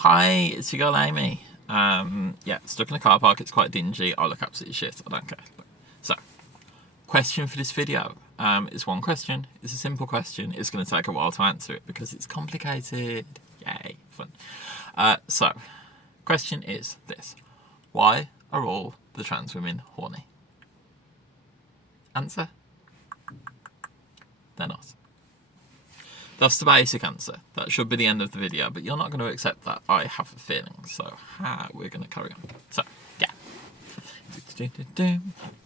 Hi, it's your girl Amy. Yeah, stuck in a car park. It's quite dingy. I look absolutely shit. I don't care. So, question for this video. It's one question. It's a simple question. It's going to take a while to answer it because it's complicated. Yay, fun. So, question is this: why are all the trans women horny? Answer: they're not. That's the basic answer. That should be the end of the video, but you're not going to accept that. I have a feeling. So, we're going to carry on. So, yeah.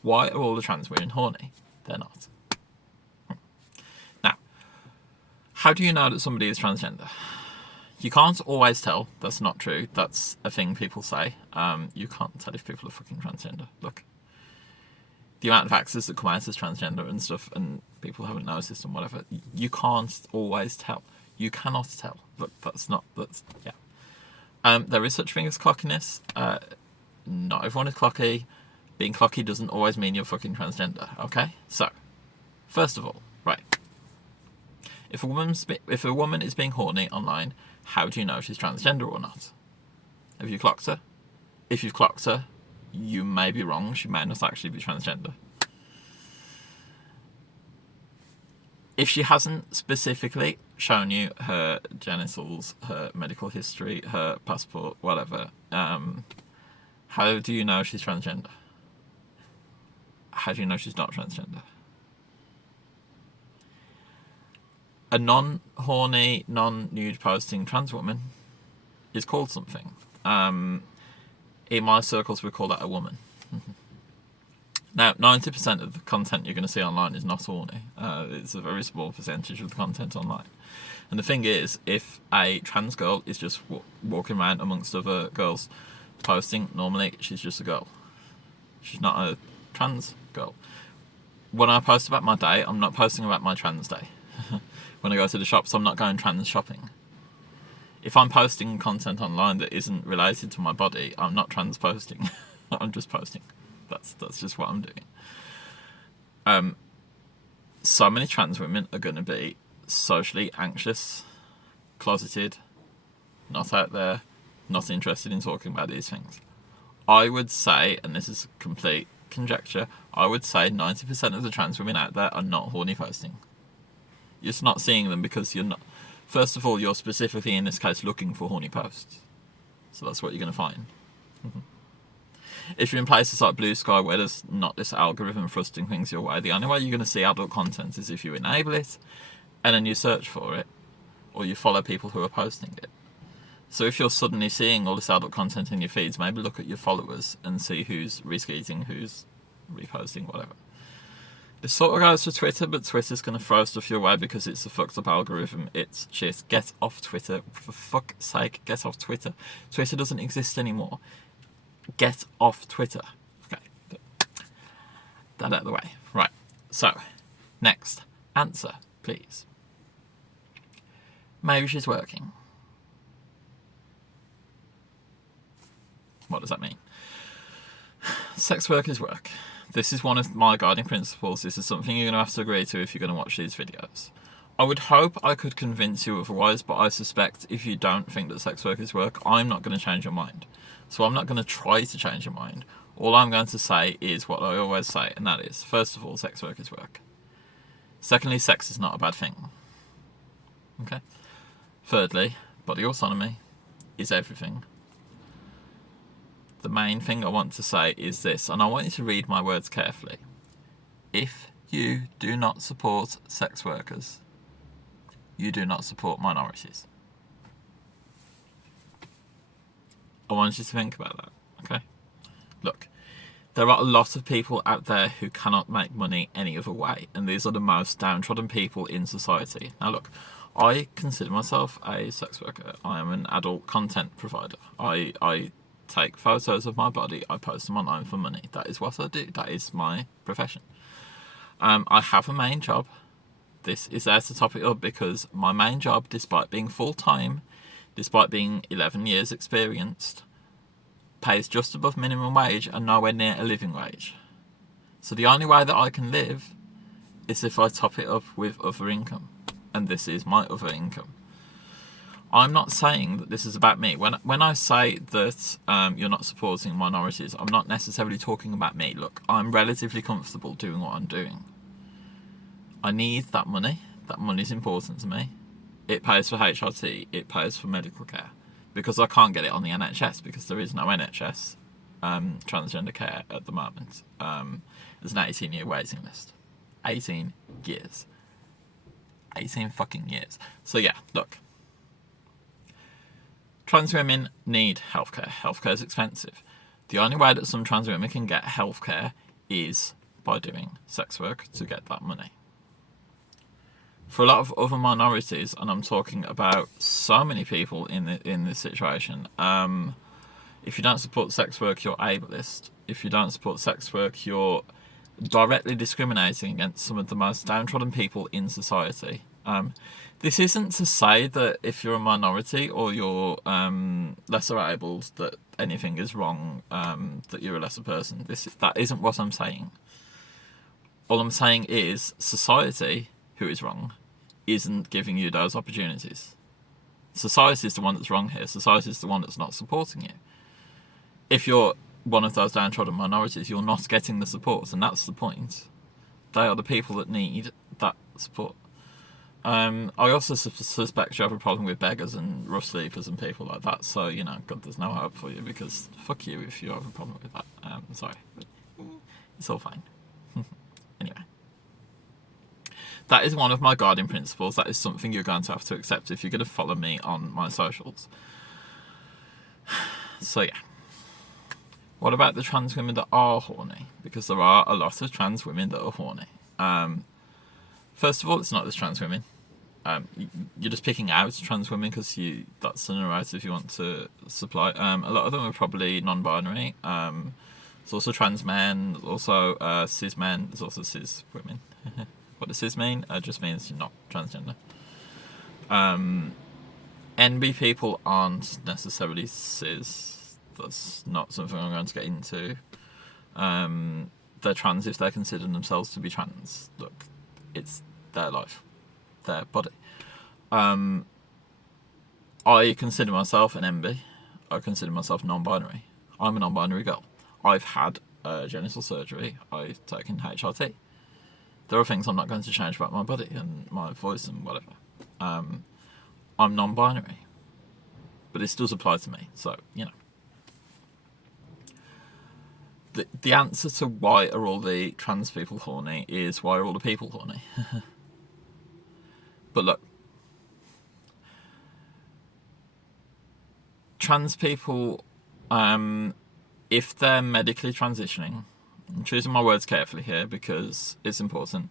Why are all the trans women horny? They're not. Now, how do you know that somebody is transgender? You can't always tell. That's not true. That's a thing people say. You can't tell if people are fucking transgender. Look. The amount of actors that come out as transgender and stuff, and people haven't noticed and whatever, you can't always tell. You cannot tell. Look, yeah. There is such thing as clockiness. Not everyone is clocky. Being clocky doesn't always mean you're fucking transgender, okay? So, first of all, right. If a woman is being horny online, how do you know if she's transgender or not? Have you clocked her? If you've clocked her, you may be wrong. She may not actually be transgender. If she hasn't specifically shown you her genitals, her medical history, her passport, whatever, how do you know she's transgender? How do you know she's not transgender? A non-horny, non-nude posting trans woman is called something. In my circles, we call that a woman. Now, 90% of the content you're going to see online is not horny. It's a very small percentage of the content online. And the thing is, if a trans girl is just walking around amongst other girls posting, normally she's just a girl. She's not a trans girl. When I post about my day, I'm not posting about my trans day. When I go to the shops, I'm not going trans shopping. If I'm posting content online that isn't related to my body, I'm not trans posting. I'm just posting. That's just what I'm doing. So many trans women are going to be socially anxious, closeted, not out there, not interested in talking about these things. I would say, and this is complete conjecture, I would say 90% of the trans women out there are not horny posting. You're just not seeing them because you're not... First of all, you're specifically, in this case, looking for horny posts. So that's what you're going to find. If you're in places like Blue Sky where there's not this algorithm thrusting things your way, the only way you're going to see adult content is if you enable it, and then you search for it, or you follow people who are posting it. So if you're suddenly seeing all this adult content in your feeds, maybe look at your followers and see who's retweeting, who's reposting, whatever. This sort of goes for Twitter, but Twitter's going to throw stuff your way because it's a fucked up algorithm. It's shit. Get off Twitter. For fuck's sake, get off Twitter. Twitter doesn't exist anymore. Get off Twitter. Okay. That out of the way. Right. So, next. Answer, please. Maybe she's working. What does that mean? Sex work is work. This is one of my guiding principles. This is something you're going to have to agree to if you're going to watch these videos. I would hope I could convince you otherwise, but I suspect if you don't think that sex work is work, I'm not going to change your mind. So I'm not going to try to change your mind. All I'm going to say is what I always say, and that is, first of all, sex work is work. Secondly, sex is not a bad thing. Okay? Thirdly, body autonomy is everything. The main thing I want to say is this, and I want you to read my words carefully. If you do not support sex workers, you do not support minorities. I want you to think about that, okay? Look, there are a lot of people out there who cannot make money any other way, and these are the most downtrodden people in society. Now look, I consider myself a sex worker. I am an adult content provider. I take photos of my body, I post them online for money. That is what I do. That is my profession. I have a main job. This is there to top it up because my main job, despite being full-time, despite being 11 years experienced, pays just above minimum wage and nowhere near a living wage. So the only way that I can live is if I top it up with other income. And this is my other income. I'm not saying that this is about me. When I say that you're not supporting minorities, I'm not necessarily talking about me. Look, I'm relatively comfortable doing what I'm doing. I need that money. That money's important to me. It pays for HRT. It pays for medical care. Because I can't get it on the NHS, because there is no NHS transgender care at the moment. There's an 18-year waiting list. 18 years. 18 fucking years. So yeah, look. Trans women need healthcare. Healthcare is expensive. The only way that some trans women can get healthcare is by doing sex work to get that money. For a lot of other minorities, and I'm talking about so many people in this situation, if you don't support sex work, you're ableist. If you don't support sex work, you're directly discriminating against some of the most downtrodden people in society. This isn't to say that if you're a minority or you're lesser abled that anything is wrong, that you're a lesser person. That isn't what I'm saying. All I'm saying is society, who is wrong, isn't giving you those opportunities. Society is the one that's wrong here. Society is the one that's not supporting you. If you're one of those downtrodden minorities, you're not getting the support, and that's the point. They are the people that need that support. I also suspect you have a problem with beggars and rough sleepers and people like that, so, you know, God, there's no hope for you, because fuck you if you have a problem with that. Sorry. It's all fine. Anyway. That is one of my guiding principles. That is something you're going to have to accept if you're going to follow me on my socials. So, yeah. What about the trans women that are horny? Because there are a lot of trans women that are horny. First of all, it's not just trans women. You're just picking out trans women because that's the narrative you want to supply. A lot of them are probably non-binary. There's also trans men, there's also cis men, there's also cis women. What does cis mean? It just means you're not transgender. NB people aren't necessarily cis. That's not something I'm going to get into. They're trans if they consider themselves to be trans. Look, it's their life, their body. I consider myself an NB. I consider myself non-binary. I'm a non-binary girl. I've had genital surgery. I've taken HRT. There are things I'm not going to change about my body and my voice and whatever. I'm non-binary. But this does apply to me, so, you know. The answer to why are all the trans people horny is why are all the people horny. But look, trans people, if they're medically transitioning, I'm choosing my words carefully here because it's important.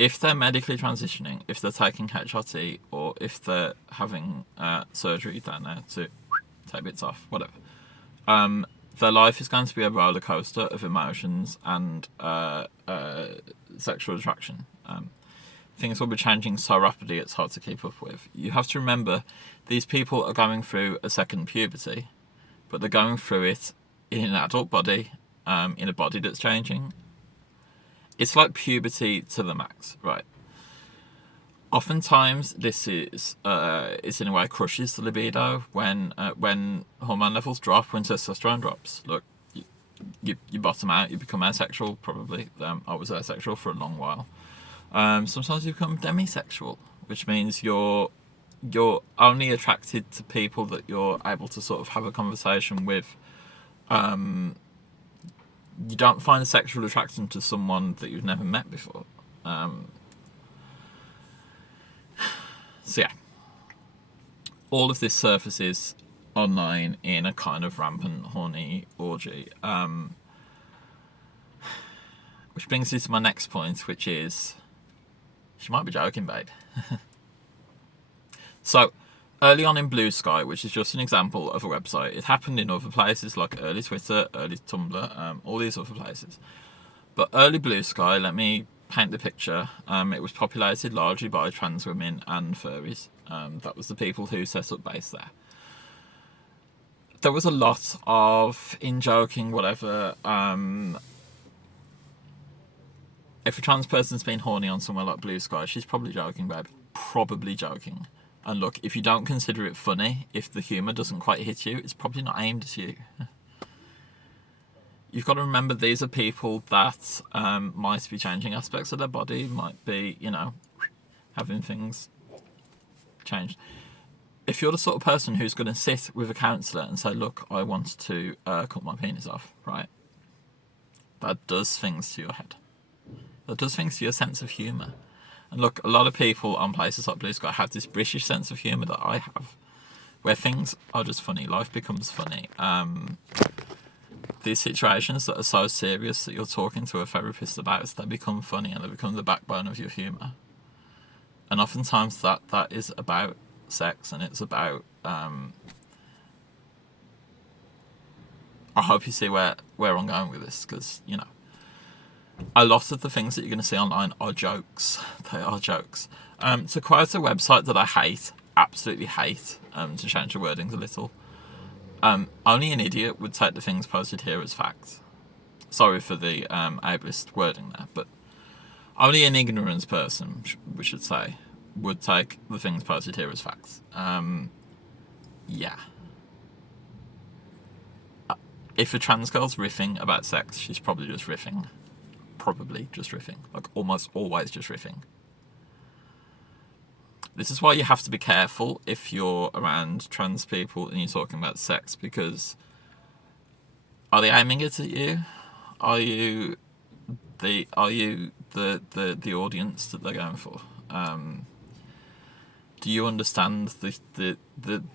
If they're medically transitioning, if they're taking HRT, or if they're having surgery down there to take bits off, whatever, their life is going to be a roller coaster of emotions and sexual attraction. Things will be changing so rapidly it's hard to keep up with. You have to remember, these people are going through a second puberty, but they're going through it in an adult body, in a body that's changing. It's like puberty to the max, right? Oftentimes, this is it's in a way crushes the libido when hormone levels drop, when testosterone drops. Look, you bottom out, you become asexual. Probably, I was asexual for a long while. Sometimes you become demisexual, which means you're only attracted to people that you're able to sort of have a conversation with. You don't find a sexual attraction to someone that you've never met before. So yeah, all of this surfaces online in a kind of rampant horny orgy. Which brings me to my next point, which is, she might be joking, babe. So, early on in Blue Sky, which is just an example of a website, it happened in other places like early Twitter, early Tumblr, all these other places. But early Blue Sky, let me paint the picture. It was populated largely by trans women and furries. That was the people who set up base there. There was a lot of in-joking, whatever. If a trans person's been horny on somewhere like Blue Sky, she's probably joking, babe. Probably joking. And look, if you don't consider it funny, if the humour doesn't quite hit you, it's probably not aimed at you. You've got to remember these are people that might be changing aspects of their body, might be, having things changed. If you're the sort of person who's going to sit with a counsellor and say, look, I want to cut my penis off, right? That does things to your head. That does things to your sense of humour. And look, a lot of people on places like Blue Sky have this British sense of humour that I have, where things are just funny. Life becomes funny. These situations that are so serious that you're talking to a therapist about, they become funny and they become the backbone of your humour. And oftentimes that is about sex, and it's about... I hope you see where I'm going with this, because, a lot of the things that you're going to see online are jokes. They are jokes. To quote a website that I hate, absolutely hate, to change the wordings a little, only an idiot would take the things posted here as facts. Sorry for the ableist wording there, but only an ignorant person, we should say, would take the things posted here as facts. Yeah. If a trans girl's riffing about sex, she's probably just riffing. Like almost always just riffing. This is why you have to be careful if you're around trans people and you're talking about sex, because are they aiming it at you? Are you the audience that they're going for? Do you understand the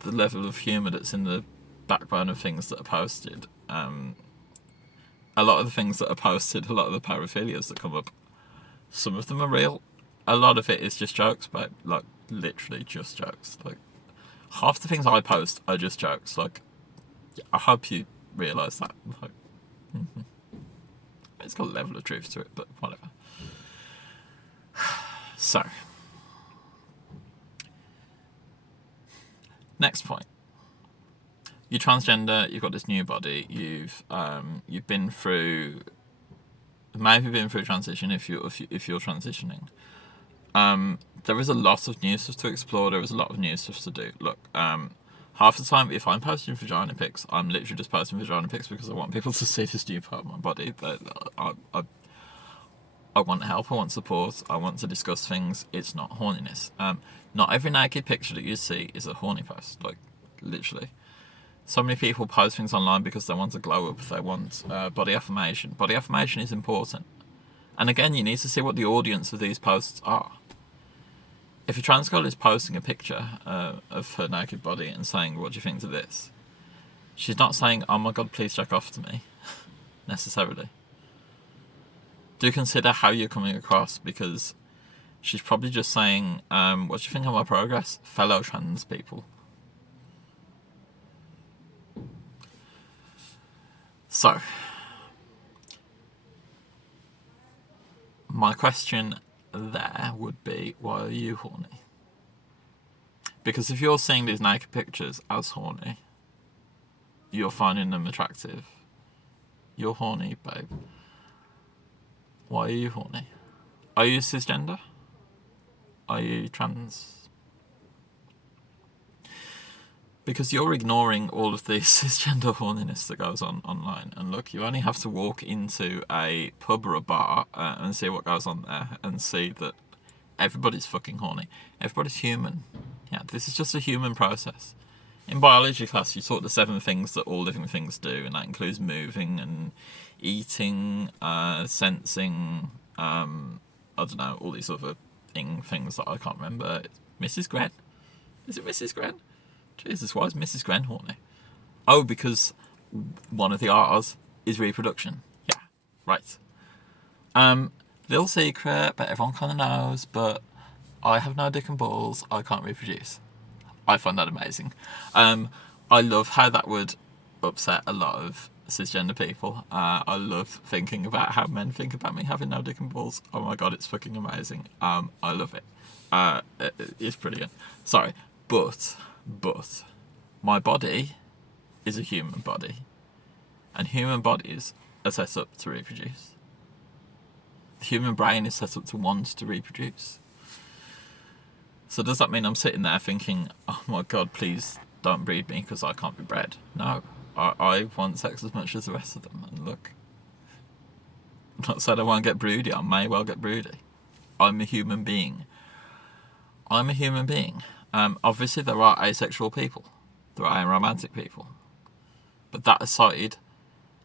level of humour that's in the backbone of things that are posted? A lot of the things that are posted, a lot of the paraphilias that come up, some of them are real. A lot of it is just jokes, but like literally just jokes. Like half the things I post are just jokes. Like I hope you realise that. Like, it's got a level of truth to it, but whatever. So, next point. You're transgender. You've got this new body. You've been through, maybe been through a transition if you're transitioning. There is a lot of new stuff to explore. There is a lot of new stuff to do. Look, half the time, if I'm posting vagina pics, I'm literally just posting vagina pics because I want people to see this new part of my body. But I want help. I want support. I want to discuss things. It's not horniness. Not every naked picture that you see is a horny post. Like literally. So many people post things online because they want to glow up, they want body affirmation. Body affirmation is important. And again, you need to see what the audience of these posts are. If a trans girl is posting a picture of her naked body and saying, what do you think of this? She's not saying, oh my god, please jack off to me, necessarily. Do consider how you're coming across, because she's probably just saying, what do you think of my progress, fellow trans people? So, my question there would be, why are you horny? Because if you're seeing these naked pictures as horny, you're finding them attractive, you're horny, babe. Why are you horny? Are you cisgender? Are you trans? Because you're ignoring all of the cisgender horniness that goes on online. And look, you only have to walk into a pub or a bar and see what goes on there and see that everybody's fucking horny. Everybody's human. Yeah, this is just a human process. In biology class, you taught the 7 things that all living things do, and that includes moving and eating, sensing, I don't know, all these other things that I can't remember. Mrs. Gren? Is it Mrs. Gren? Jesus, why is Mrs. Gren horny? Oh, because one of the R's is reproduction. Yeah, right. Little secret, but everyone kind of knows, but I have no dick and balls, I can't reproduce. I find that amazing. I love how that would upset a lot of cisgender people. I love thinking about how men think about me having no dick and balls. Oh my god, it's fucking amazing. I love it. It's brilliant. Sorry, but my body is a human body, and human bodies are set up to reproduce. The human brain is set up to want to reproduce. So does that mean I'm sitting there thinking, oh my God, please don't breed me because I can't be bred? No, I want sex as much as the rest of them. And look, I'm not saying I won't get broody. I may well get broody. I'm a human being. I'm a human being. Obviously, there are asexual people. There are aromantic people. But that aside,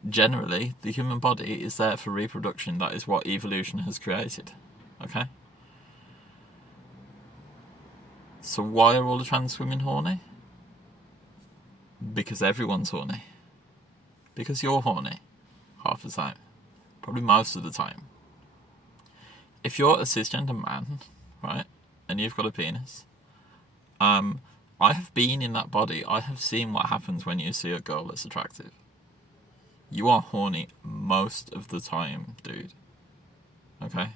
generally, the human body is there for reproduction. That is what evolution has created. Okay? So why are all the trans women horny? Because everyone's horny. Because you're horny. Half the time. Probably most of the time. If you're a cisgender man, right, and you've got a penis, I have been in that body. I have seen what happens when you see a girl that's attractive. You are horny most of the time, dude. Okay?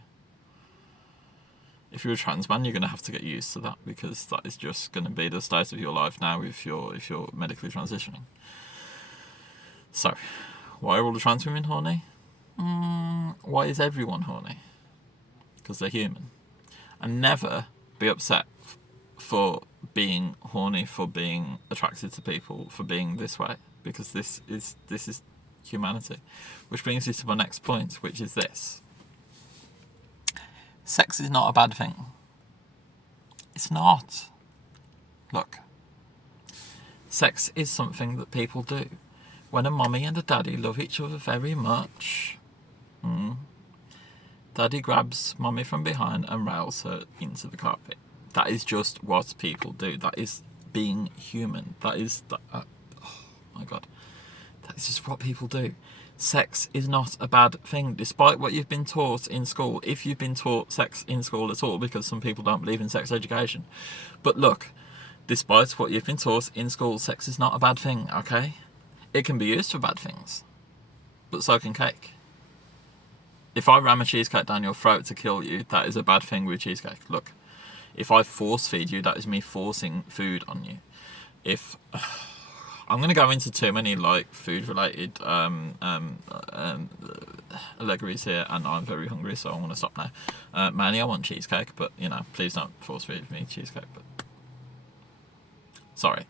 If you're a trans man, you're going to have to get used to that, because that is just going to be the state of your life now if you're medically transitioning. So, why are all the trans women horny? Why is everyone horny? Because they're human. And never be upset for being horny, for being attracted to people, for being this way, because this is humanity. Which brings you to my next point, which is this. Sex is not a bad thing. It's not. Look. Sex is something that people do. When a mummy and a daddy love each other very much, daddy grabs mummy from behind and rails her into the carpet. That is just what people do. That is being human. That is... oh my God. That is just what people do. Sex is not a bad thing, despite what you've been taught in school. If you've been taught sex in school at all, because some people don't believe in sex education. But look, despite what you've been taught in school, sex is not a bad thing, okay? It can be used for bad things, but so can cake. If I ram a cheesecake down your throat to kill you, that is a bad thing with cheesecake. Look, if I force feed you, that is me forcing food on you. If... I'm going to go into too many like food-related allegories here, and I'm very hungry, so I'm going to stop now. Mainly I want cheesecake, but, you know, please don't force feed me cheesecake. But sorry.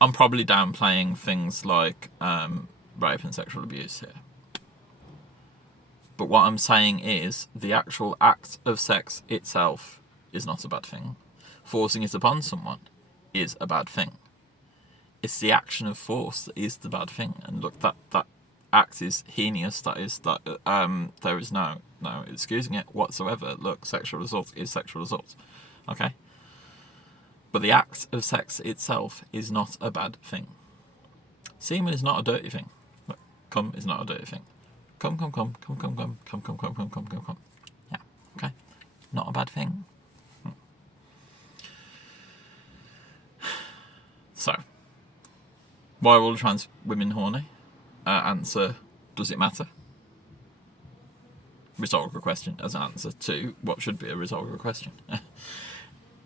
I'm probably downplaying things like rape and sexual abuse here. But what I'm saying is the actual act of sex itself is not a bad thing. Forcing it upon someone is a bad thing. It's the action of force that is the bad thing. And look, that act is heinous. That is there is no excusing it whatsoever. Look, sexual assault is sexual assault. Okay? But the act of sex itself is not a bad thing. Semen is not a dirty thing. Look, cum is not a dirty thing. Come. Yeah, okay? Not a bad thing. So, why are all trans women horny? Answer, does it matter? Rhetorical question as an answer to what should be a rhetorical question.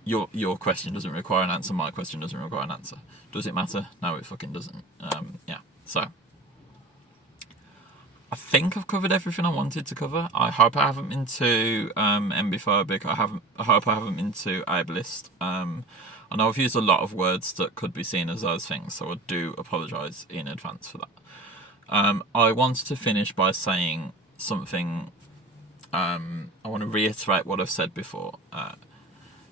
Your question doesn't require an answer, my question doesn't require an answer. Does it matter? No, it fucking doesn't. Yeah, so. I think I've covered everything I wanted to cover. I hope I haven't been too MB-phobic. I hope I haven't been too ableist. I know I've used a lot of words that could be seen as those things, so I do apologise in advance for that. I wanted to finish by saying something. I want to reiterate what I've said before.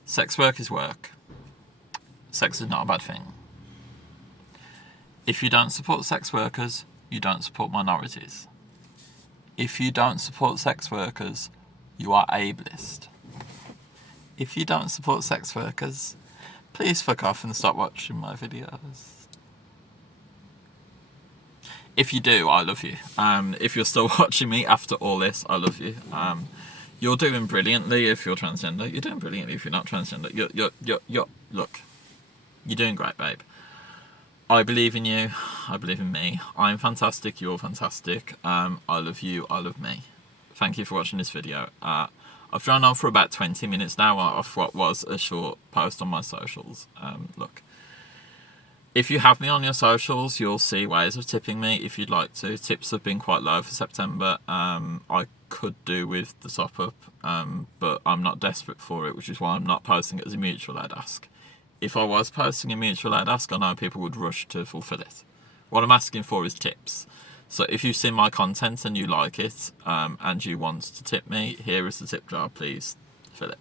Sex work is work. Sex is not a bad thing. If you don't support sex workers, you don't support minorities. If you don't support sex workers, you are ableist. If you don't support sex workers, please fuck off and stop watching my videos. If you do, I love you. If you're still watching me after all this, I love you. You're doing brilliantly if you're transgender. You're doing brilliantly if you're not transgender. Look, you're doing great, babe. I believe in you. I believe in me. I'm fantastic. You're fantastic. I love you. I love me. Thank you for watching this video. I've drawn on for about 20 minutes now off what was a short post on my socials. Look, If you have me on your socials, you'll see ways of tipping me if you'd like to. Tips have been quite low for September. I could do with the top up, but I'm not desperate for it, which is why I'm not posting it as a mutual aid ask. If I was posting a mutual aid ask, I know people would rush to fulfill it. What I'm asking for is tips. So if you've seen my content and you like it, and you want to tip me, here is the tip jar, please fill it.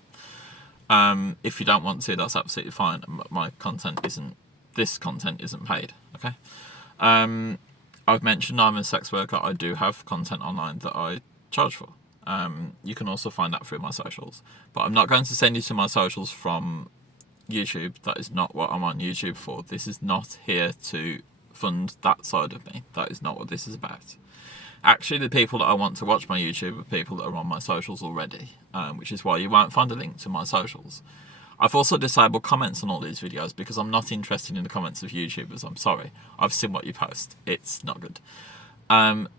If you don't want to, that's absolutely fine. This content isn't paid, okay? I've mentioned I'm a sex worker. I do have content online that I charge for. You can also find that through my socials. But I'm not going to send you to my socials from YouTube. That is not what I'm on YouTube for. This is not here to fund that side of me. That is not what this is about. Actually, the people that I want to watch my YouTube are people that are on my socials already, which is why you won't find a link to my socials. I've also disabled comments on all these videos because I'm not interested in the comments of YouTubers. I'm sorry. I've seen what you post. It's not good.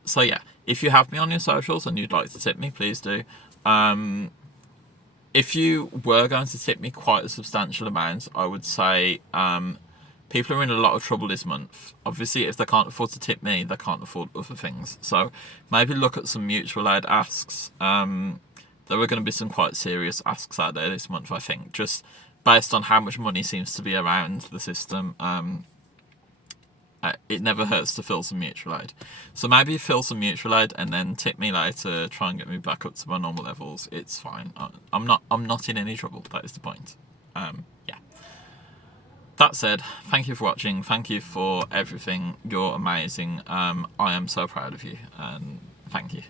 So yeah, if you have me on your socials and you'd like to tip me, please do. If you were going to tip me quite a substantial amount, I would say people are in a lot of trouble this month. Obviously, if they can't afford to tip me, they can't afford other things. So maybe look at some mutual aid asks. There are going to be some quite serious asks out there this month, I think, just based on how much money seems to be around the system. It never hurts to fill some mutual aid. So maybe fill some mutual aid and then tip me later, try and get me back up to my normal levels. It's fine. I'm not in any trouble. That is the point. Yeah. That said, thank you for watching. Thank you for everything. You're amazing. I am so proud of you, and thank you.